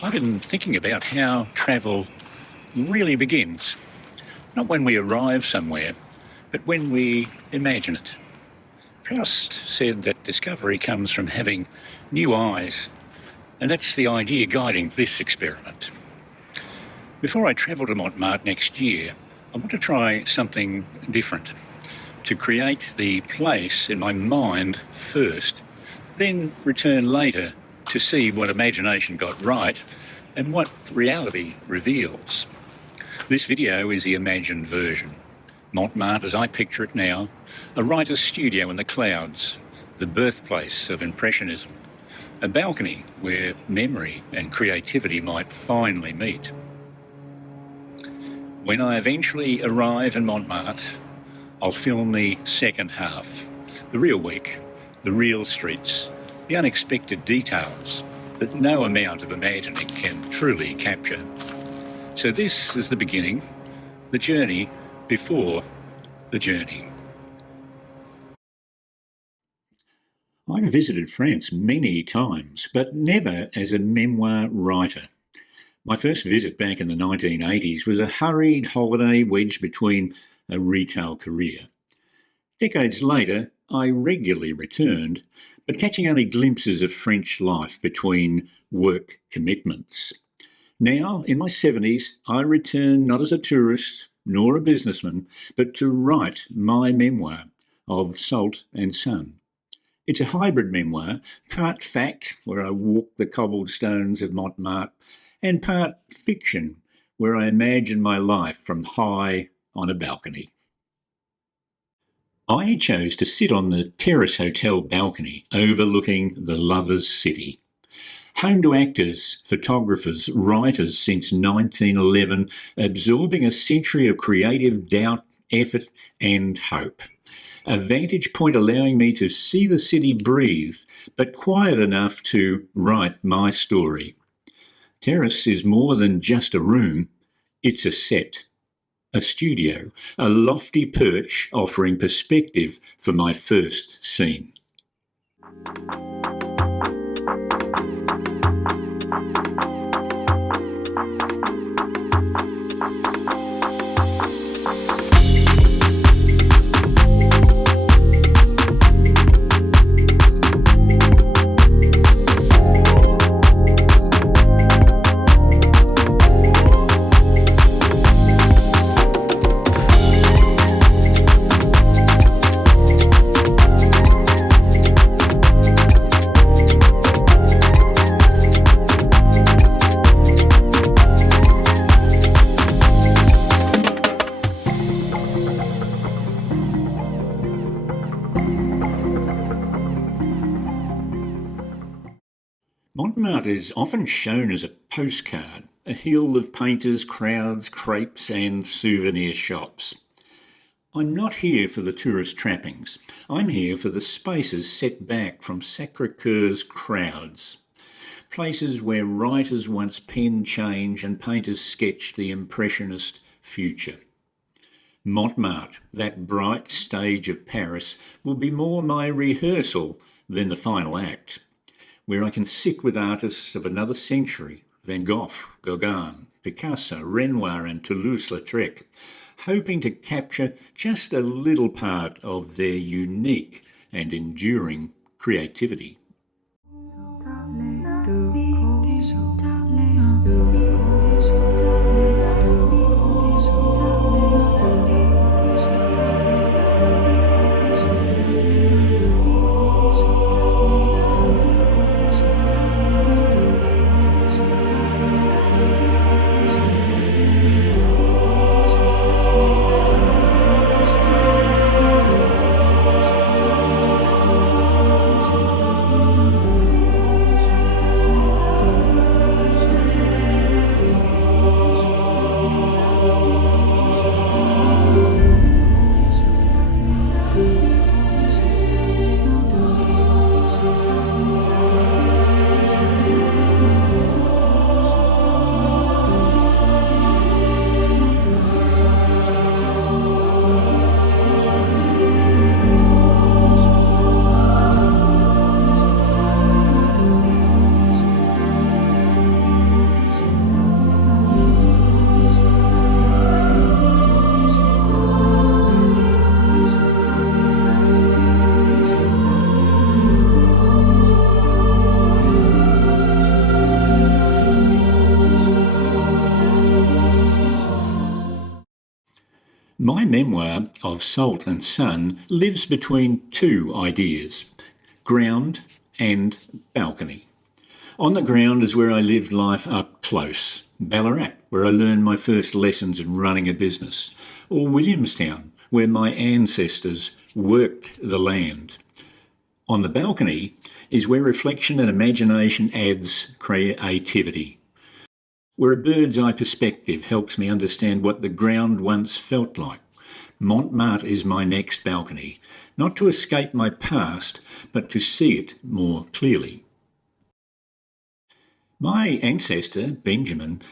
I've been thinking about how travel really begins. Not when we arrive somewhere, but when we imagine it. Proust said that discovery comes from having new eyes, and that's the idea guiding this experiment. Before I travel to Montmartre next year, I want to try something different. To create the place in my mind first, then return later to see what imagination got right and what reality reveals. This video is the imagined version. Montmartre as I picture it now, a writer's studio in the clouds, the birthplace of Impressionism, a balcony where memory and creativity might finally meet. When I eventually arrive in Montmartre, I'll film the second half, the real week, the real streets, the unexpected details that no amount of imagining can truly capture. So this is the beginning, the journey before the journey. I've visited France many times, but never as a memoir writer. My first visit back in the 1980s was a hurried holiday wedged between a retail career. Decades later, I regularly returned, but catching only glimpses of French life between work commitments. Now, in my 70s, I return not as a tourist nor a businessman, but to write my memoir of Salt and Sun. It's a hybrid memoir, part fact, where I walk the cobblestones of Montmartre, and part fiction, where I imagine my life from high on a balcony. I chose to sit on the Terrace Hotel balcony overlooking the Lovers' City. Home to actors, photographers, writers since 1911, absorbing a century of creative doubt, effort and hope. A vantage point allowing me to see the city breathe, but quiet enough to write my story. Terrace is more than just a room, it's a set. A studio, a lofty perch offering perspective for my first scene. Montmartre is often shown as a postcard, a hill of painters, crowds, crepes and souvenir shops. I'm not here for the tourist trappings. I'm here for the spaces set back from Sacré-Cœur's crowds. Places where writers once penned change and painters sketched the impressionist future. Montmartre, that bright stage of Paris, will be more my rehearsal than the final act, where I can sit with artists of another century, Van Gogh, Gauguin, Picasso, Renoir and Toulouse-Lautrec, hoping to capture just a little part of their unique and enduring creativity. My memoir of Salt and Sun lives between two ideas: ground and balcony. On the ground is where I lived life up close. Ballarat, where I learned my first lessons in running a business. Or Williamstown, where my ancestors worked the land. On the balcony is where reflection and imagination adds creativity. Where a bird's eye perspective helps me understand what the ground once felt like. Montmartre is my next balcony, not to escape my past, but to see it more clearly. My ancestor, Benjamin,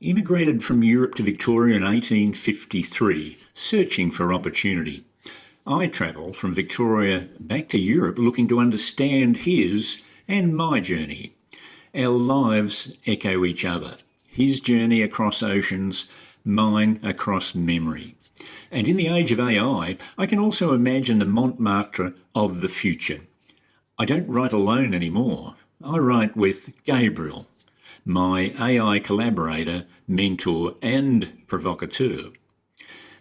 immigrated from Europe to Victoria in 1853, searching for opportunity. I travel from Victoria back to Europe looking to understand his and my journey. Our lives echo each other. His journey across oceans, mine across memory. And in the age of AI, I can also imagine the Montmartre of the future. I don't write alone anymore. I write with Gabriel, my AI collaborator, mentor and provocateur.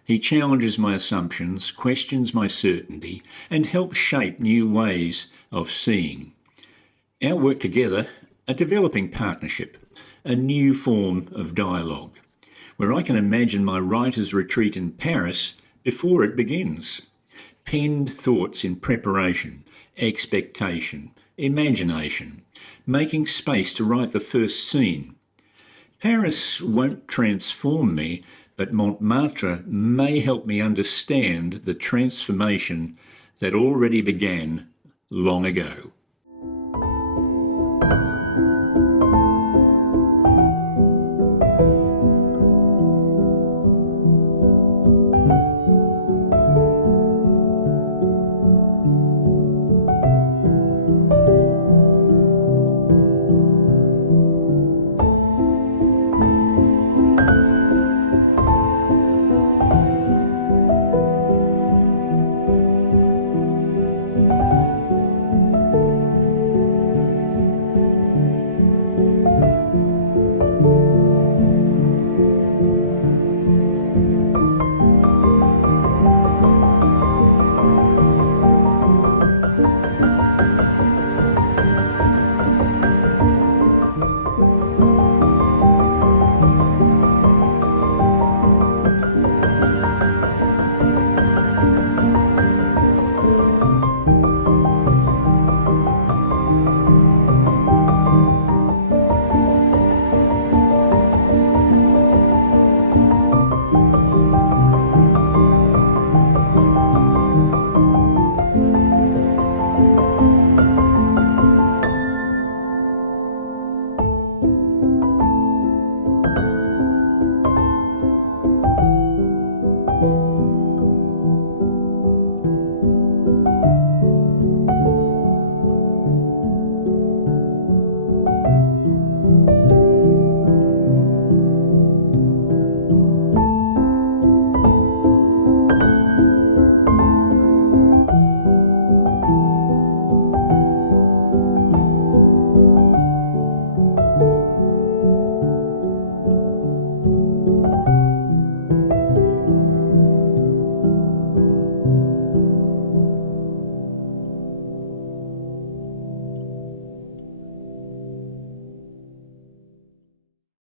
He challenges my assumptions, questions my certainty, and helps shape new ways of seeing. Our work together, a developing partnership, a new form of dialogue, where I can imagine my writer's retreat in Paris before it begins. Penned thoughts in preparation, expectation, imagination, making space to write the first scene. Paris won't transform me, but Montmartre may help me understand the transformation that already began long ago.